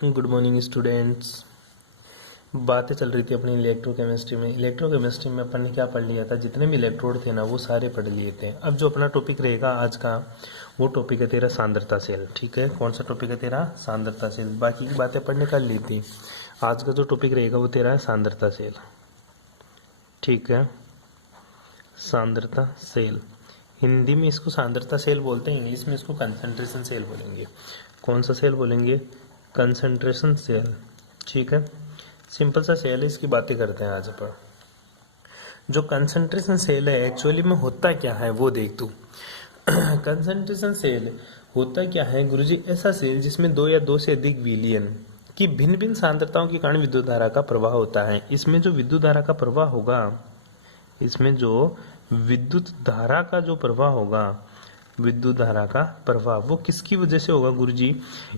Good morning students. बातें चल रही थी अपनी इलेक्ट्रोकेमिस्ट्री में। इलेक्ट्रोकेमिस्ट्री में अपन ने क्या पढ़ लिया था, जितने भी इलेक्ट्रोड थे ना वो सारे पढ़ लिए थे। अब जो अपना टॉपिक रहेगा आज का, वो टॉपिक है तेरा सांद्रता सेल। ठीक है, कौन सा टॉपिक है तेरा? सांद्रता सेल। बाकी की बातें पढ़ने कर ली थी। आज का जो टॉपिक रहेगा वो तेरा है सांद्रता सेल। ठीक है, सांद्रता सेल। हिंदी में इसको सांद्रता सेल बोलते हैं, इंग्लिश में इसको कंसंट्रेशन सेल बोलेंगे। कौन सा सेल बोलेंगे? Concentration cell. ठीक है, सिंपल सा सेल है, इसकी बातें करते हैं आज अपन। जो कंसंट्रेशन सेल है एक्चुअली में होता क्या है वो देख तू। कंसंट्रेशन सेल होता क्या है गुरुजी? ऐसा सेल जिसमें दो या दो से अधिक विलियन की भिन्न भिन्न सांद्रताओं के कारण विद्युत धारा का प्रवाह होता है। इसमें जो विद्युत धारा का प्रवाह होगा, इसमें जो विद्युत धारा का जो प्रवाह होगा, विद्युत धारा का प्रवाह वो किसकी वजह से होगा गुरुजी?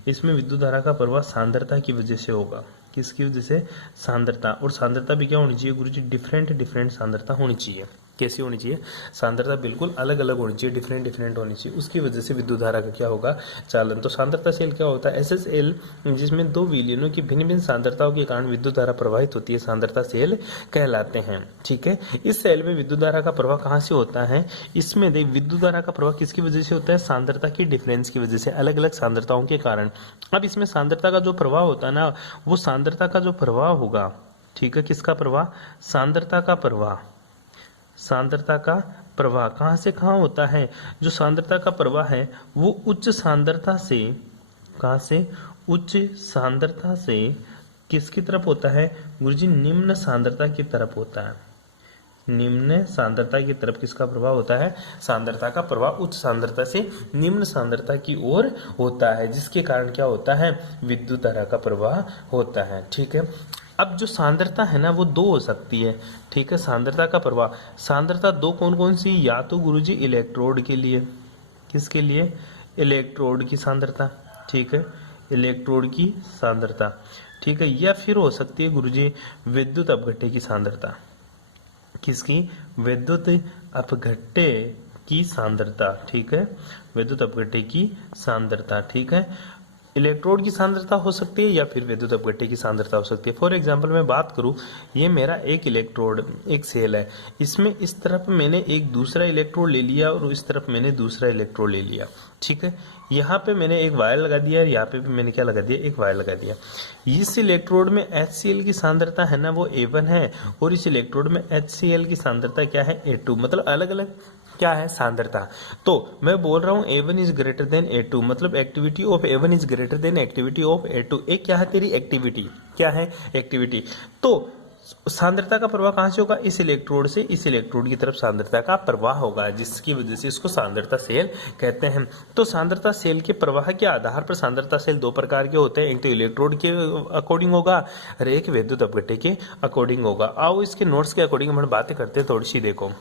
इसमें विद्युत धारा का प्रवाह सांद्रता की वजह से होगा। किसकी वजह से? सांद्रता। और सांद्रता भी क्या होनी चाहिए गुरुजी? डिफरेंट सांद्रता होनी चाहिए। कैसी होनी चाहिए? सांद्रता बिल्कुल अलग अलग होनी चाहिए, डिफरेंट होनी चाहिए। उसकी वजह से विद्युत धारा का क्या होगा? चालन। तो सांद्रता सेल क्या होता है? ऐसे सेल जिसमें दो विलयनों की भिन्न भिन्न सांद्रताओं के कारण विद्युत धारा प्रवाहित होती है, सांद्रता सेल कहलाते हैं। ठीक है, इस सेल में विद्युत धारा का प्रवाह कहाँ से होता है? इसमें देख, विद्युत धारा का प्रवाह किसकी वजह से होता है? सांद्रता की डिफरेंस की वजह से, अलग अलग सांद्रताओं के कारण। अब इसमें सांद्रता का जो प्रवाह होता है ना, वो सांद्रता का जो प्रवाह होगा, ठीक है, किसका प्रवाह? सांद्रता का प्रवाह। सांद्रता का प्रवाह कहाँ से कहाँ होता है? जो सांद्रता का प्रवाह है वो उच्च सांद्रता से, कहाँ से? उच्च सांद्रता से किसकी तरफ होता है गुरुजी? निम्न सांद्रता की तरफ होता है। निम्न सांद्रता की तरफ किसका प्रभाव होता है? सांद्रता का प्रभाव उच्च सांद्रता से निम्न सांद्रता की ओर होता है, जिसके कारण क्या होता है? विद्युत धारा का प्रवाह होता है। ठीक है, अब जो सांद्रता है ना वो दो हो सकती है। ठीक है, सांद्रता का प्रवाह, सांद्रता दो कौन कौन सी? या तो गुरुजी इलेक्ट्रोड के लिए, किसके लिए? इलेक्ट्रोड की सांद्रता। ठीक है, इलेक्ट्रोड की सांद्रता। ठीक है, या फिर हो सकती है गुरुजी विद्युत अपघट्य की सांद्रता। किसकी? विद्युत अपघट्य की सांद्रता। ठीक है, विद्युत अपघट्य की सांद्रता। ठीक है, इलेक्ट्रोड की सांद्रता हो सकती है या फिर विद्युत अपघट्य की सांद्रता हो सकती है। फॉर एग्जांपल मैं बात करूं, ये मेरा एक इलेक्ट्रोड, एक सेल है, इसमें इस तरफ मैंने एक दूसरा इलेक्ट्रोड ले लिया और इस तरफ मैंने दूसरा इलेक्ट्रोड ले लिया। ठीक है, यहाँ पे मैंने एक वायर लगा दिया और यहाँ पे भी मैंने क्या लगा दिया? एक वायर लगा दिया। इस इलेक्ट्रोड में HCl की सांद्रता है ना वो A1 है, और इस इलेक्ट्रोड में HCl की सांद्रता क्या है? A2। मतलब अलग अलग क्या है? सांद्रता। तो मैं बोल रहा हूँ A1 is greater than A2, मतलब activity of A1 is greater than activity of A2। एक क्या है तेरी? एक्टिविटी। क्या है? एक्टिविटी। तो सांद्रता का प्रवाह कहां से होगा? इस इलेक्ट्रोड से इस इलेक्ट्रोड की तरफ सांद्रता का प्रवाह होगा, जिसकी वजह से इसको सांद्रता सेल कहते हैं। तो सांद्रता सेल के प्रवाह के आधार पर सांद्रता सेल दो प्रकार के होते हैं, एक तो इलेक्ट्रोड के अकॉर्डिंग होगा और एक विद्युत अपघट्य के अकॉर्डिंग होगा। आओ इसके नोट्स के अकॉर्डिंग हम बातें करते हैं थोड़ी सी। देखो,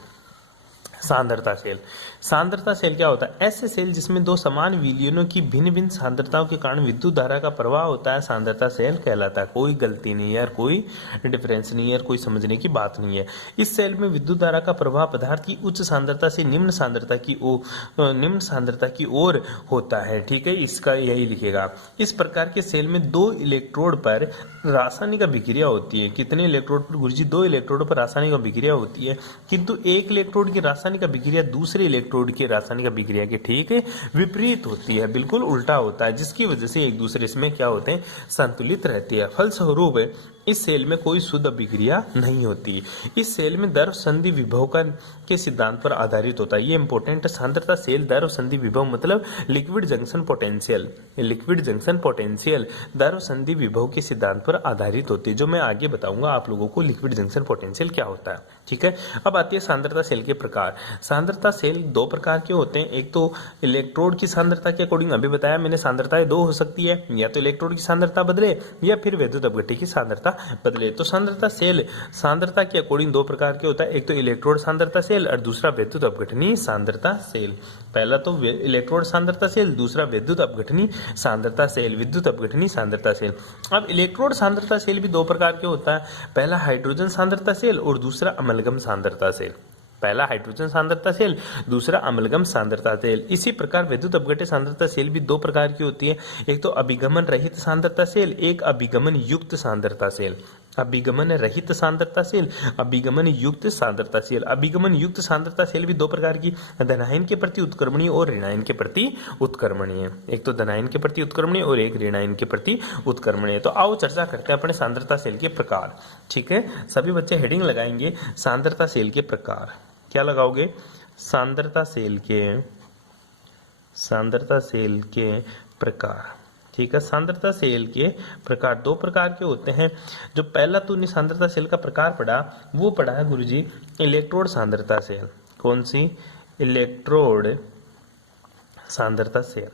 सांद्रता सेल। सांद्रता सेल क्या होता है? ऐसे सेल जिसमें दो समान विलयनों की भिन्न भिन्न सांद्रताओं के कारण विद्युत धारा का प्रवाह होता है, सांद्रता सेल कहलाता है। कोई गलती नहीं है यार, कोई डिफरेंस नहीं है यार, कोई समझने की बात नहीं है। इस सेल में विद्युत धारा का प्रवाह पदार्थ की उच्च सांद्रता से निम्न सांद्रता की ओर होता है। ठीक है, इसका यही लिखेगा। इस प्रकार के सेल में दो इलेक्ट्रोड पर रासायनिक अभिक्रिया होती है। कितने इलेक्ट्रोड पर गुरुजी? दो इलेक्ट्रोड पर रासायनिक अभिक्रिया होती है, किंतु एक इलेक्ट्रोड की रासायनिक अभिक्रिया दूसरे इलेक्ट्रोड की रासायनिक अभिक्रिया के ठीक विपरीत होती है, बिल्कुल उल्टा होता है, जिसकी वजह से एक दूसरे इसमें क्या होते हैं? संतुलित रहती है। फलस्वरूप इस सेल में कोई शुद्ध अभिक्रिया नहीं होती। इस सेल में द्रव संधि विभव के सिद्धांत पर आधारित होता है। ये इंपॉर्टेंट है। सांद्रता सेल द्रव संधि विभव मतलब liquid junction potential, liquid junction potential द्रव संधि विभव के सिद्धांत पर आधारित होती है, जो मैं आगे बताऊंगा आप लोगों को लिक्विड जंक्शन पोटेंशियल क्या होता है। ठीक है, अब आती है सांद्रता सेल के प्रकार। सांद्रता सेल दो प्रकार के होते हैं, एक तो इलेक्ट्रोड की सांद्रता के अकॉर्डिंग, अभी बताया मैंने सांद्रताएं दो हो सकती है, या तो इलेक्ट्रोड की सांद्रता बदले या फिर विद्युत अपघट्य की सांद्रता बदले। तो सांद्रता सेल सांद्रता के अकॉर्डिंग दो प्रकार के होता है, एक तो इलेक्ट्रोड सांद्रता सेल और दूसरा विद्युत अपघटनी सांद्रता सेल। पहला तो इलेक्ट्रोड सांद्रता सेल, दूसरा विद्युत अपघटनी सांद्रता सेल, विद्युत अपघटनी सांद्रता सेल। अब इलेक्ट्रोड सांद्रता सेल भी दो प्रकार के होता है, पहला हाइड्रोजन सांद्रता सेल और दूसरा अमलगम सांद्रता सेल। पहला हाइड्रोजन सांद्रता सेल, दूसरा अम्लगम सांद्रता सेल। इसी प्रकार विद्युत अपघट्य सांद्रता सेल भी दो प्रकार की होती है, एक तो अभिगमन रहित सांद्रता सेल, एक अभिगमन युक्त सांद्रता सेल। अभिगमन रहित सांद्रता सेल, अभिगमन युक्त सांद्रता सेल। अभिगमन युक्त सांद्रता सेल भी दो प्रकार की, धनायन के प्रति उत्क्रमणीय और ऋणायन के प्रति उत्क्रमणीय। एक तो धनायन के प्रति उत्क्रमणीय और एक ऋणायन के प्रति उत्क्रमणीय। तो आओ चर्चा करते हैं अपने सांद्रता सेल के प्रकार। ठीक है, सभी बच्चे हेडिंग लगाएंगे सांद्रता सेल के प्रकार। क्या लगाओगे? सांद्रता सेल के प्रकार। ठीक है, सांद्रता सेल के प्रकार दो प्रकार के होते हैं। जो पहला तूने सांद्रता सेल का प्रकार पढ़ा वो पढ़ा है गुरुजी इलेक्ट्रोड सांद्रता सेल। कौन सी? इलेक्ट्रोड सांद्रता सेल।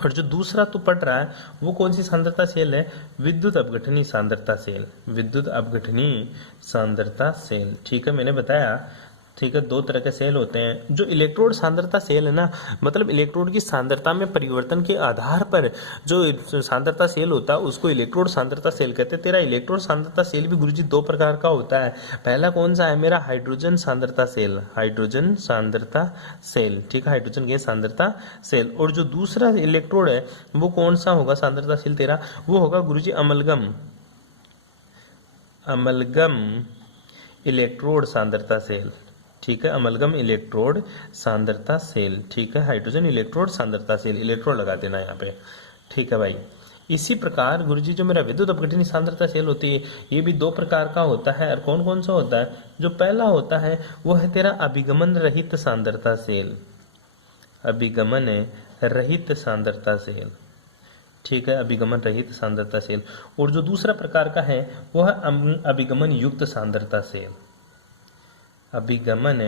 और जो दूसरा तू पढ़ रहा है वो कौन सी सांद्रता सेल है? विद्युत अपघटनी सांद्रता सेल। विद्युत अपघटनी सांद्रता सेल। ठीक है, मैंने बताया। ठीक है, दो तरह के सेल होते हैं। जो इलेक्ट्रोड सांद्रता सेल है ना, मतलब इलेक्ट्रोड की सांद्रता में परिवर्तन के आधार पर जो सांद्रता सेल होता है उसको इलेक्ट्रोड सांद्रता सेल कहते हैं। तेरा इलेक्ट्रोड सांद्रता सेल भी गुरुजी दो प्रकार का होता है। पहला कौन सा है मेरा? हाइड्रोजन सांद्रता सेल। हाइड्रोजन सांद्रता सेल। ठीक है, हाइड्रोजन गैस सांद्रता सेल। और जो दूसरा इलेक्ट्रोड है वो कौन सा होगा सांद्रता सेल तेरा? वो होगा गुरुजी अमलगम इलेक्ट्रोड सांद्रता सेल। ठीक है, अमलगम इलेक्ट्रोड सांद्रता सेल। ठीक है, हाइड्रोजन इलेक्ट्रोड सांद्रता सेल, इलेक्ट्रोड लगा देना यहाँ पे। ठीक है भाई, इसी प्रकार गुरुजी जो मेरा विद्युत अपघटनी सांद्रता सेल होती है ये भी दो प्रकार का होता है। और कौन कौन सा होता है? जो पहला होता है वो है तेरा अभिगमन रहित सांद्रता सेल। अभिगमन रहित सांद्रता सेल। ठीक है, अभिगमन रहित सांद्रता सेल। और जो दूसरा प्रकार का है वो है अभिगमन युक्त सांद्रता सेल। अभिगमन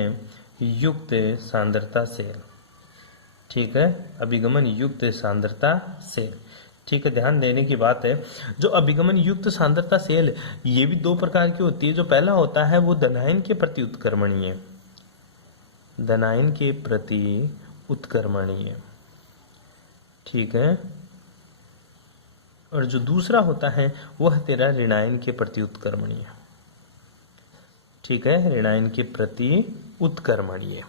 युक्त सांद्रता सेल। ठीक है, अभिगमन युक्त सांद्रता सेल। ठीक है, ध्यान देने की बात है। जो अभिगमन युक्त सांद्रता सेल ये भी दो प्रकार की होती है। जो पहला होता है वो धनायन के प्रति उत्क्रमणीय। धनायन के प्रति उत्क्रमणीय। ठीक है, और जो दूसरा होता है वो है तेरा ऋणायन के प्रति उत्क्रमणीय। ठीक है, ऋणायन के प्रति उत्क्रमणीय।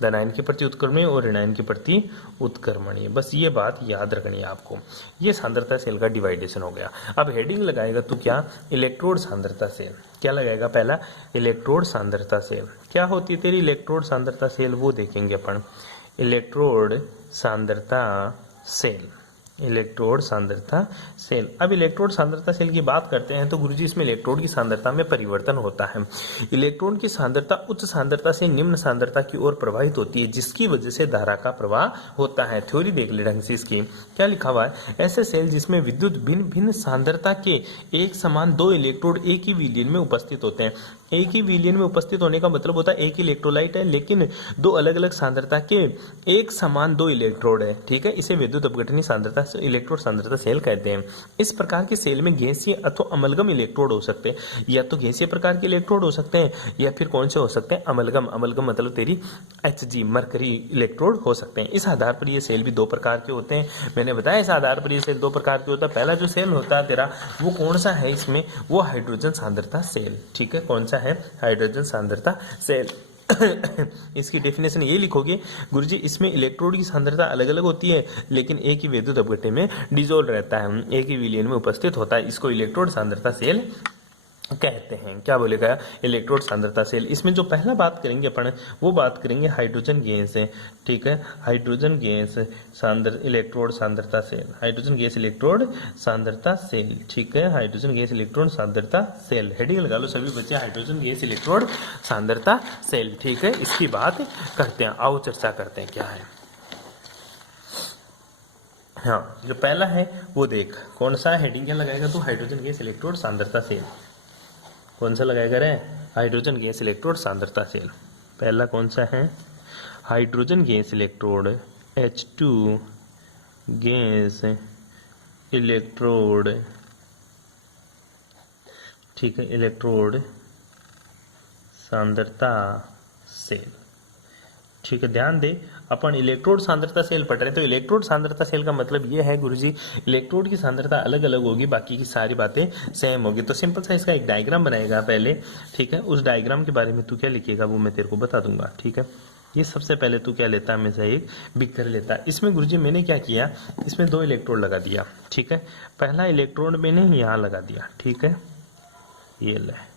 धनायन के प्रति उत्क्रमणीय और ऋणायन के प्रति उत्क्रमणीय। बस ये बात याद रखनी है आपको। ये सांद्रता सेल का डिवाइडेशन हो गया। अब हेडिंग लगाएगा तो क्या? इलेक्ट्रोड सांद्रता सेल। क्या लगाएगा? पहला इलेक्ट्रोड सांद्रता सेल। क्या होती है तेरी इलेक्ट्रोड सांद्रता सेल वो देखेंगे अपन। इलेक्ट्रोड सांद्रता सेल। इलेक्ट्रोड सांद्रता सेल। अब इलेक्ट्रोड सांद्रता सेल की बात करते हैं तो गुरुजी इसमें इलेक्ट्रोड की सांद्रता में परिवर्तन होता है। इलेक्ट्रॉन की सांद्रता उच्च सांद्रता से निम्न सांद्रता की ओर प्रवाहित होती है जिसकी वजह से धारा का प्रवाह होता है। थ्योरी देख ले ढंग से इसकी। क्या लिखा हुआ है? ऐसे सेल जिसमें विद्युत भिन्न भिन्न सांद्रता के एक समान दो इलेक्ट्रोड एक ही विलयन में उपस्थित होते हैं। एक ही विलयन में उपस्थित होने का मतलब होता है एक ही इलेक्ट्रोलाइट है लेकिन दो अलग अलग सांद्रता के एक समान दो इलेक्ट्रोड है। ठीक है, इसे विद्युत अपघटनी सांद्रता इलेक्ट्रोड सांद्रता सेल कहते हैं। इस प्रकार के सेल में गैसीय अथवा अमलगम इलेक्ट्रोड हो सकते हैं। या तो गैसीय प्रकार के इलेक्ट्रोड हो सकते हैं या फिर कौन से हो सकते हैं? अमलगम। अमलगम मतलब तेरी Hg मरकरी इलेक्ट्रोड हो सकते हैं। इस आधार पर ये सेल भी दो प्रकार के होते हैं। मैंने बताया इस आधार पर ये सेल दो प्रकार के होता है। पहला जो सेल होता है तेरा वो कौन सा है इसमें? वो हाइड्रोजन सांद्रता सेल। ठीक है, कौन सा है? हाइड्रोजन सांद्रता सेल। इसकी डेफिनेशन ये लिखोगे गुरुजी, इसमें इलेक्ट्रोड की सांद्रता अलग अलग होती है लेकिन एक ही विद्युत अपघट्य में डिसॉल्व रहता है, एक ही विलयन में उपस्थित होता है। इसको इलेक्ट्रोड सांद्रता सेल कहते हैं। क्या बोलेगा? इलेक्ट्रोड सांद्रता सेल। इसमें जो पहला बात करेंगे अपन वो बात करेंगे हाइड्रोजन गैस है। ठीक है, हाइड्रोजन गैस इलेक्ट्रोड सांद्रता सेल। हाइड्रोजन गैस इलेक्ट्रोड सांद्रता सेल। ठीक है, हाइड्रोजन गैस इलेक्ट्रोड सांद्रता सेल। हेडिंग लगा लो सभी बच्चे, हाइड्रोजन गैस इलेक्ट्रोड सांद्रता सेल। ठीक है, इसकी बात करते हैं। आओ चर्चा करते हैं क्या है। हाँ, जो पहला है वो देख कौन सा हेडिंग क्या लगाएगा तो हाइड्रोजन गैस इलेक्ट्रोड सांद्रता सेल। कौन सा लगाएगा रे? हाइड्रोजन गैस इलेक्ट्रोड सांद्रता सेल। पहला कौन सा है? Hydrogen gas electrode H2 gas electrode. ठीक है, इलेक्ट्रोड सांद्रता सेल। ठीक है, ध्यान दे, अपन इलेक्ट्रोड सांद्रता सेल पढ़ रहे हैं, तो इलेक्ट्रोड सांद्रता सेल का मतलब ये है गुरुजी, इलेक्ट्रोड की सांद्रता अलग अलग होगी, बाकी की सारी बातें सेम होगी। तो सिंपल सा इसका एक डायग्राम बनाएगा पहले, ठीक है, उस डायग्राम के बारे में तू क्या लिखेगा वो मैं तेरे को बता दूंगा। ठीक है, ये सबसे पहले तू क्या लेता है, हमेशा एक बिकर लेता है। इसमें गुरुजी मैंने क्या किया, इसमें 2 इलेक्ट्रोड लगा दिया। ठीक है, पहला इलेक्ट्रोड मैंने यहाँ लगा दिया, ठीक है, ये ले।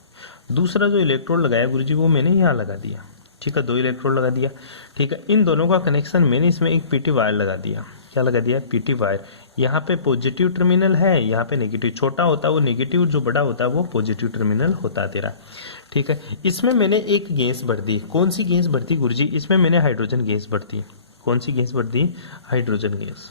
दूसरा जो इलेक्ट्रोड लगाया गुरुजी वो मैंने यहाँ लगा दिया। ठीक है, 2 इलेक्ट्रोड लगा दिया। ठीक है, इन दोनों का कनेक्शन मैंने इसमें एक पीटी वायर लगा दिया। क्या लगा दिया, पीटी वायर। यहाँ पे पॉजिटिव टर्मिनल है, यहाँ पे नेगेटिव। छोटा होता है वो नेगेटिव, जो बड़ा होता है वो पॉजिटिव टर्मिनल होता है तेरा। ठीक है, इसमें मैंने एक गैस भर दी। कौन सी गैस भरती गुरुजी, इसमें मैंने हाइड्रोजन गैस भरती। कौन सी गैस भर दी, हाइड्रोजन गैस।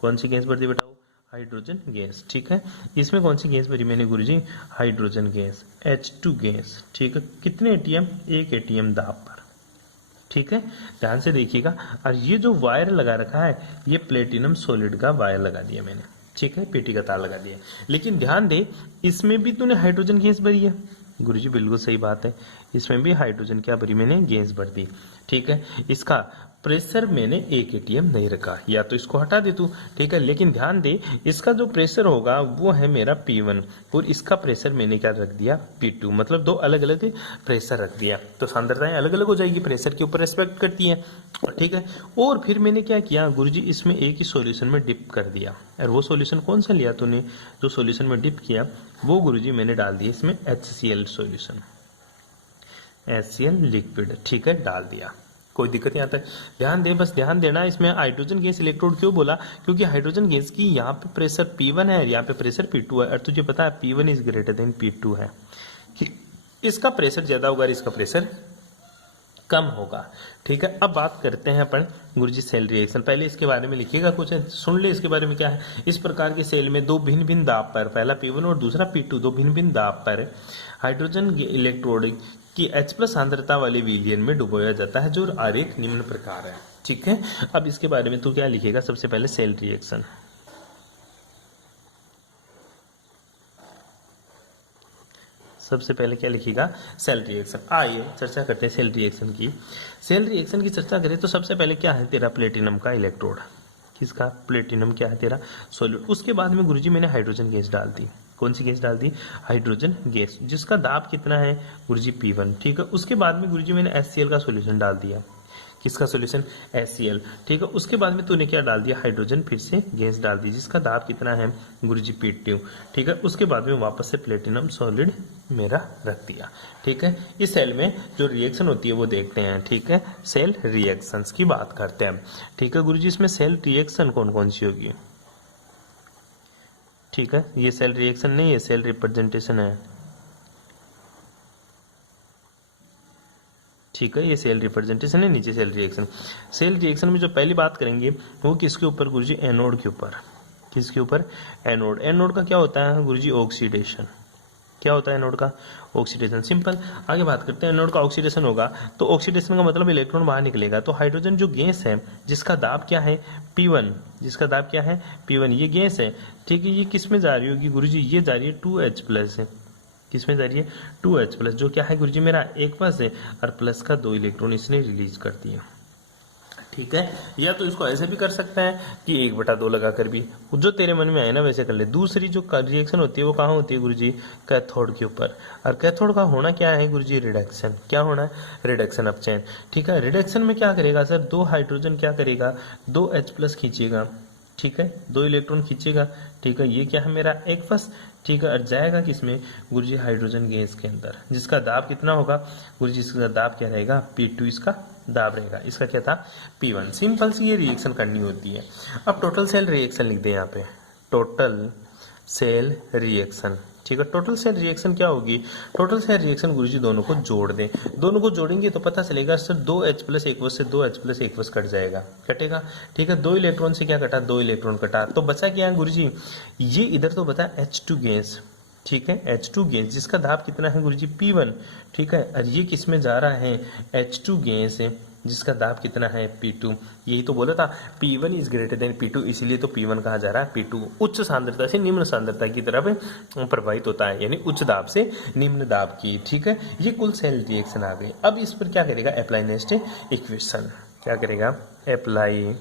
कौन सी गैस भर दी बेटा, हाइड्रोजन गैस। ठीक है, इसमें कौन सी गैस भरी मैंने गुरुजी, हाइड्रोजन गैस, H2 गैस। ठीक है, कितने एटीएम, 1 एटीएम दाब पर। ठीक है, ध्यान से देखिएगा। और ये जो वायर लगा रखा है ये प्लेटिनम सॉलिड का वायर लगा दिया मैंने। ठीक है, पेटी का तार लगा दिया। लेकिन ध्यान दे, इसमें भी तूने हाइड्रोजन गैस भरी है गुरुजी, बिल्कुल सही बात है, इसमें भी हाइड्रोजन क्या भरी मैंने, गैस भर दी। ठीक है, इसका प्रेशर मैंने 1 एटीएम नहीं रखा, या तो इसको हटा दे तू। ठीक है, लेकिन ध्यान दे, इसका जो प्रेशर होगा वो है मेरा P1 और इसका प्रेशर मैंने क्या रख दिया, P2। मतलब 2 अलग अलग प्रेशर रख दिया, तो सांद्रताएं अलग अलग हो जाएगी, प्रेशर के ऊपर रेस्पेक्ट करती है। ठीक है, और फिर मैंने क्या किया गुरुजी, इसमें एक ही सॉल्यूशन में डिप कर दिया। और वो सॉल्यूशन कौन सा लिया तूने, जो सॉल्यूशन में डिप किया वो गुरुजी मैंने डाल दिया इसमें HCl सॉल्यूशन, HCl लिक्विड। ठीक है, डाल दिया, कोई दिक्कत यहाँ तक। ध्यान दे, बस ध्यान देना, इसमें हाइड्रोजन गैस इलेक्ट्रोड क्यों बोला, क्योंकि हाइड्रोजन गैस की यहाँ पे प्रेशर P1 है, यहाँ पे प्रेशर P2 है, और तुझे पता है P1 is greater than P2 है, इसका प्रेशर ज्यादा होगा और इसका प्रेशर कम होगा। ठीक है, अब बात करते हैं अपन गुरुजी सेल रिएक्शन। पहले इसके बारे में लिखिएगा, कुछ सुन ले इसके बारे में क्या है। इस प्रकार के सेल में 2 भिन्न भिन्न दाब पर, पहला P1 और दूसरा P2, 2 भिन्न भिन्न दाब पर हाइड्रोजन इलेक्ट्रोड की H+ सांद्रता वाले विलयन में डुबोया जाता है, जो आरेख निम्न प्रकार है। ठीक है, अब इसके बारे में तू क्या लिखेगा, सबसे पहले सेल रिएक्शन। सबसे पहले क्या लिखिएगा, सेल रिएक्शन। आइए चर्चा करते हैं सेल रिएक्शन की। सेल रिएक्शन की चर्चा करें तो सबसे पहले क्या है तेरा, प्लेटिनम का इलेक्ट्रोड। किसका, प्लेटिनम क्या है तेरा, सॉल्यूट। उसके बाद में गुरुजी मैंने हाइड्रोजन गैस डाल दी। कौन सी गैस डाल दी, हाइड्रोजन गैस, जिसका दाब कितना है गुरुजी, P1। ठीक है, उसके बाद में गुरुजी मैंने HCl का सॉल्यूशन डाल दिया। किसका सॉल्यूशन, HCl। ठीक है, उसके बाद में तूने क्या डाल दिया, हाइड्रोजन फिर से गैस डाल दी, जिसका दाब कितना है गुरुजी, P2। ठीक है, उसके बाद में वापस से प्लेटिनम सॉलिड मेरा रख दिया। ठीक है, इस सेल में जो रिएक्शन होती है वो देखते हैं। ठीक है, सेल रिएक्शंस की बात करते हैं। ठीक है गुरुजी, इसमें सेल रिएक्शन कौन कौन सी होगी। ठीक है, ये सेल रिएक्शन नहीं है, सेल रिप्रेजेंटेशन है। ठीक है, ये सेल रिप्रेजेंटेशन है, नीचे सेल रिएक्शन। सेल रिएक्शन में जो पहली बात करेंगे वो किसके ऊपर गुरुजी, एनोड के ऊपर। किसके ऊपर, एनोड। एनोड का क्या होता है गुरुजी, ऑक्सीडेशन। क्या होता है एनोड का, ऑक्सीडेशन। सिंपल, आगे बात करते हैं। एनोड का ऑक्सीडेशन होगा तो ऑक्सीडेशन का मतलब इलेक्ट्रॉन बाहर निकलेगा, तो हाइड्रोजन जो गैस है जिसका दाब क्या है, P1, जिसका दाब क्या है, P1, ये गैस है। ठीक है, ये किस में जा रही होगी गुरुजी, ये जा रही है 2H+ है। किस में जा रही है, 2H+, जो क्या है गुरुजी मेरा एक पास है, और प्लस का 2 इलेक्ट्रॉन इसने रिलीज कर दिया। ठीक है, या तो इसको ऐसे भी कर सकता है कि 1/2 लगाकर भी, जो तेरे मन में आए ना वैसे कर ले। दूसरी जो रिएक्शन होती है वो कहाँ होती है गुरुजी, कैथोड के ऊपर। और कैथोड का होना क्या है गुरुजी, रिडक्शन। क्या होना है, रिडक्शन ऑफ चेन। ठीक है, रिडक्शन में क्या करेगा सर, 2 हाइड्रोजन क्या करेगा, 2H+ खींचेगा। ठीक है, 2 इलेक्ट्रॉन खींचेगा। ठीक है, ये क्या है मेरा एक फर्स्ट। ठीक है, और जाएगा किसमें गुरुजी, हाइड्रोजन गैस के अंदर, जिसका दाब कितना होगा गुरुजी, इसका दाब क्या रहेगा, P2 इसका दाब रहेगा। इसका क्या था, P1। सिंपल सी ये रिएक्शन करनी होती है। अब टोटल सेल रिएक्शन लिख दें यहाँ पे, टोटल सेल रिएक्शन। ठीक है, टोटल सेल रिएक्शन क्या होगी, टोटल सेल रिएक्शन गुरुजी दोनों को जोड़ दें। दोनों को जोड़ेंगे तो पता चलेगा सर 2H+ एक्वस से 2H+ एक्वस कट जाएगा, कटेगा। ठीक है, 2 इलेक्ट्रॉन से क्या कटा, 2 इलेक्ट्रॉन कटा, तो बचा क्या गुरुजी, ये इधर तो बता H2 गैस। ठीक है, H2 गैस जिसका दाब कितना है गुरुजी, P1। ठीक है, और ये किस में जा रहा है, H2 गैस है जिसका दाब कितना है P2। यही तो बोला था P1 is greater than P2, इसलिए तो P1 कहा जा रहा है। P2 उच्च सांद्रता से निम्न सांद्रता की तरफ प्रवाहित होता है, यानी उच्च दाब से निम्न दाब की। ठीक है, ये कुल सेल रिएक्शन आ गई। अब इस पर क्या करेगा, अप्लाई नेक्स्ट इक्वेशन। क्या करेगा, अप्लाई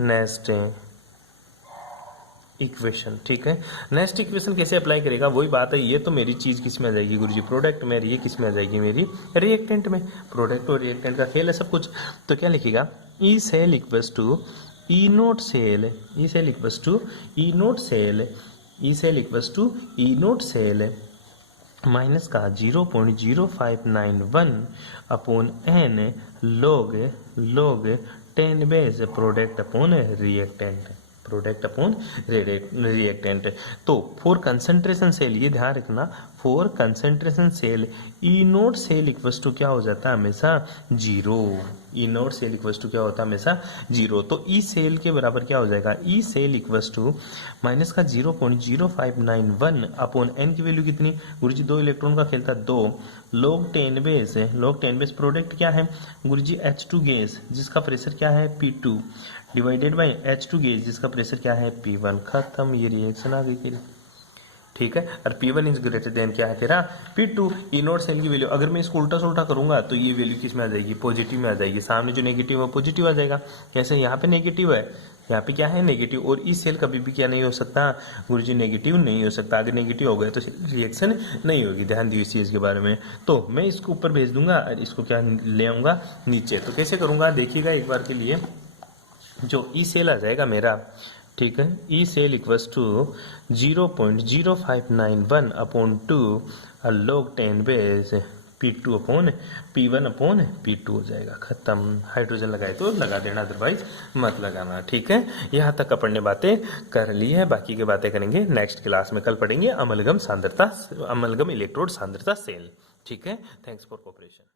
नेक्स्ट इक्वेशन। ठीक है, नेक्स्ट इक्वेशन कैसे अप्लाई करेगा, वही बात है। ये तो मेरी चीज किस में आ जाएगी गुरुजी, प्रोडक्ट में, ये किस में आ जाएगी, मेरी रिएक्टेंट में। प्रोडक्ट और रिएक्टेंट का खेल है सब कुछ। तो क्या लिखेगा, E cell equals to E naught cell, E cell equals to E naught cell, E cell equals to E naught cell minus का 0.0591 upon N log 10 base product upon reactant, product upon reactant. तो for concentration cell, ये ध्यान रखना, for concentration cell E naught cell equals to क्या हो जाता है हमेशा 0। E naught cell equals to क्या होता है हमेशा 0। तो ई सेल के बराबर क्या हो जाएगा, E cell equals to minus का 0.0591 अपॉन एन की वैल्यू कितनी गुरुजी, 2 इलेक्ट्रॉन का खेल था 2 log 10 base, log 10 base product क्या है गुरुजी, H2 गैस जिसका प्रेशर क्या है P2 divided by H2 gas जिसका प्रेशर क्या है P1। खत्म, ये रिएक्शन आ गई तेरी। ठीक है, और P1 इज ग्रेटर देन क्या है तेरा P2। ई नोट सेल की वैल्यू, अगर मैं इसको उल्टा सुल्टा करूंगा तो ये वैल्यू किस में आ जाएगी, पॉजिटिव में आ जाएगी। सामने जो नेगेटिव है पॉजिटिव आ जाएगा। कैसे, यहाँ पे नेगेटिव है, यहाँ पे क्या है नेगेटिव, और इस सेल कभी भी क्या नहीं हो सकता गुरुजी, नेगेटिव नहीं हो सकता। अगर नेगेटिव हो गया तो रिएक्शन नहीं होगी, ध्यान दियो इस चीज के बारे में। तो मैं इसको ऊपर भेज दूंगा और इसको क्या ले आऊंगा नीचे। तो कैसे करूंगा देखिएगा एक बार के लिए, जो ई सेल आ जाएगा मेरा, ठीक है, E cell equals to 0.0591 upon 2 log 10 base P2 upon P1 upon P2 हो जाएगा। खत्म। हाइड्रोजन लगाए तो लगा देना, अदरवाइज मत लगाना। ठीक है, यहाँ तक अपन ने बातें कर ली है, बाकी की बातें करेंगे नेक्स्ट क्लास में। कल पढ़ेंगे अमलगम सांद्रता, अमलगम इलेक्ट्रोड सांद्रता सेल। ठीक है, थैंक्स फॉर कोऑपरेशन।